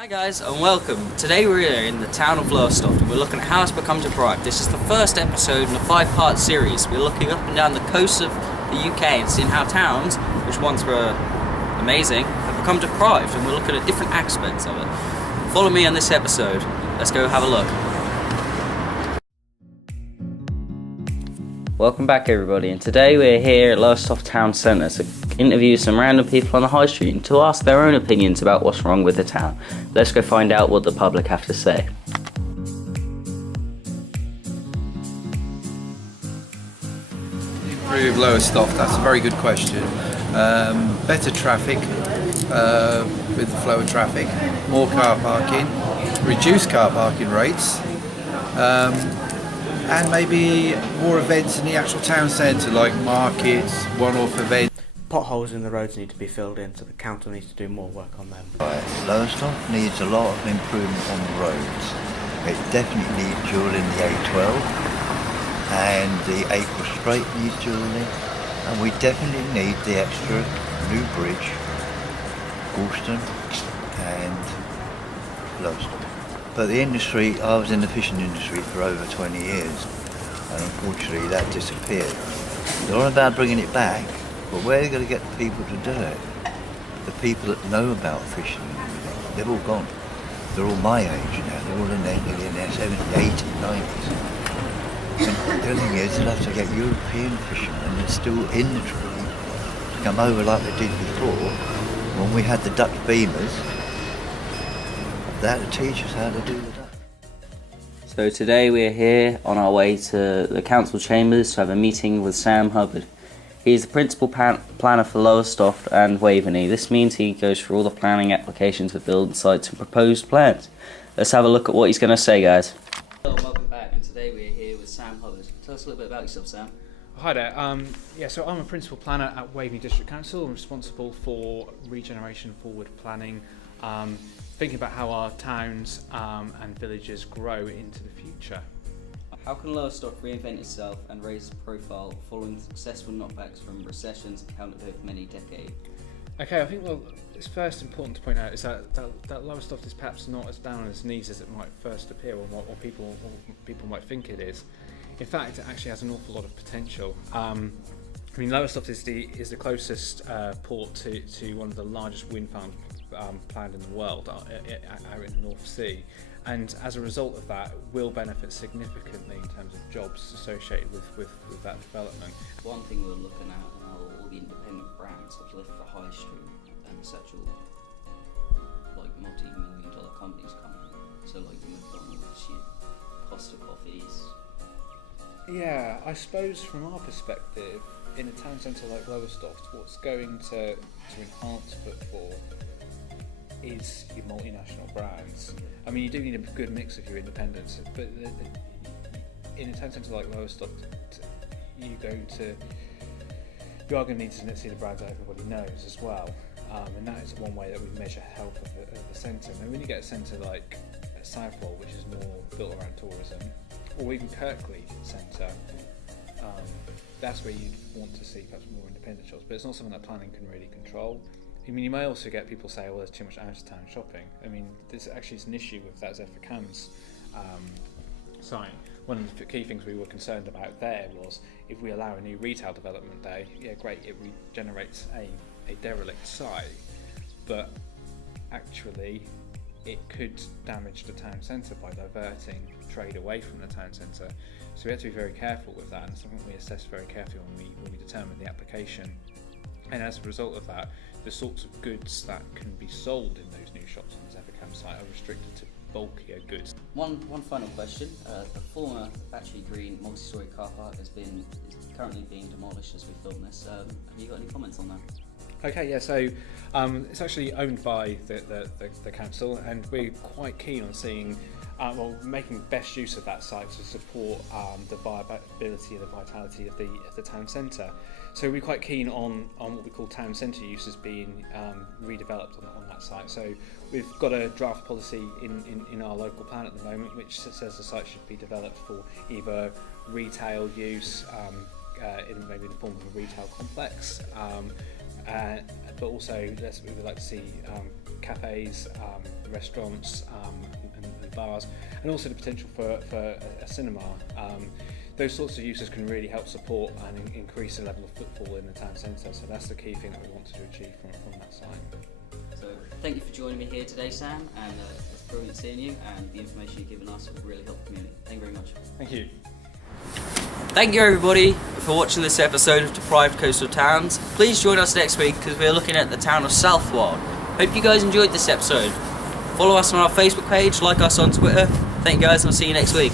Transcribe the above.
Hi guys and welcome. Today we're here in the town of Lowestoft and we're looking at how it's become Deprived. This is the first episode in a 5-part series. We're looking up and down the coast of the UK and seeing how towns, which once were amazing, have become deprived, and we're looking at different aspects of it. Follow me on this episode. Let's go have a look. Welcome back everybody, and today we're here at Lowestoft Town Centre to interview some random people on the high street and to ask their own opinions about what's wrong with the town. Let's go find out what the public have to say. Improve Lowestoft, that's a very good question. Better traffic with the flow of traffic, more car parking, reduce car parking rates, and maybe more events in the actual town centre, like markets, one-off events. Potholes in the roads need to be filled in, so the council needs to do more work on them. Right. Lowestoft needs a lot of improvement on the roads. It definitely needs dualling the A12, and the April Strait needs dualling, and we definitely need the extra new bridge, Galston and Lowestoft. But the industry, I was in the fishing industry for over 20 years, and unfortunately that disappeared. They're on about bringing it back, but where are they going to get the people to do it? The people that know about fishing, they've all gone. They're all my age now, they're all in their 70s, 80s, 90s. And the other thing is, they'll have to get European fishermen that's still in the trade to come over like they did before. When we had the Dutch beamers, they had to teach us how to do the Dutch. So today we're here on our way to the council chambers to have a meeting with Sam Hubbard. He's the principal planner for Lowestoft and Waveney. This means he goes through all the planning applications for building sites and proposed plans. Let's have a look at what he's going to say, guys. Hello, welcome back, and today we're here with Sam Hubbard. Tell us a little bit about yourself, Sam. Hi there. So I'm a principal planner at Waveney District Council. I'm responsible for regeneration forward planning, thinking about how our towns and villages grow into the future. How can Lowestoft reinvent itself and raise its profile following successful knockbacks from recessions encountered over many decades? Okay, I think it's first important to point out is that Lowestoft is perhaps not as down on its knees as it might first appear, or people might think it is. In fact, it actually has an awful lot of potential. Lowestoft is the closest port to one of the largest wind farms planned in the world out in the North Sea. And as a result of that, will benefit significantly in terms of jobs associated with that development. One thing we're looking at now, all the independent brands which live for the high street and such like multi-million dollar companies coming in. So like your McDonald's, your Costa Coffees. Yeah, I suppose from our perspective, in a town centre like Lowestoft, what's going to enhance footfall is your multinational brands. I mean, you do need a good mix of your independents, but in a town centre like Lowestoft, you are going to need to see the brands that everybody knows as well, and that is one way that we measure health of the centre. Now, when you get a centre like Southwold, which is more built around tourism, or even Kirkley Centre, that's where you'd want to see perhaps more independent shops, but it's not something that planning can really control. I mean, you may also get people say, well, there's too much out-of-town shopping. I mean, this actually is an issue with that Zephyr Cam's site. One of the key things we were concerned about there was if we allow a new retail development there, yeah, great, it regenerates a derelict site, but actually it could damage the town centre by diverting trade away from the town centre. So we have to be very careful with that, and it's something we assess very carefully when we determine the application. And as a result of that, the sorts of goods that can be sold in those new shops on the Zephyr Cam site are restricted to bulkier goods. One final question. The former Battery Green multi-storey car park is currently being demolished as we film this. Have you got any comments on that? Okay, yeah, so it's actually owned by the council, and we're quite keen on seeing, making best use of that site to support the viability and the vitality of the town centre. So we're quite keen on what we call town centre uses being redeveloped on that site. So we've got a draft policy in our local plan at the moment, which says the site should be developed for either retail use, maybe in the form of a retail complex, but also we would like to see cafes, restaurants, and bars, and also the potential for a cinema. Those sorts of uses can really help support and increase the level of footfall in the town centre, so that's the key thing that we want to achieve from that site. So thank you for joining me here today, Sam, and it's brilliant seeing you, and the information you've given us will really help the community. Thank you very much. Thank you. Thank you everybody for watching this episode of Deprived Coastal Towns. Please join us next week because we're looking at the town of Southwold. Hope you guys enjoyed this episode. Follow us on our Facebook page, like us on Twitter. Thank you guys, and I'll see you next week.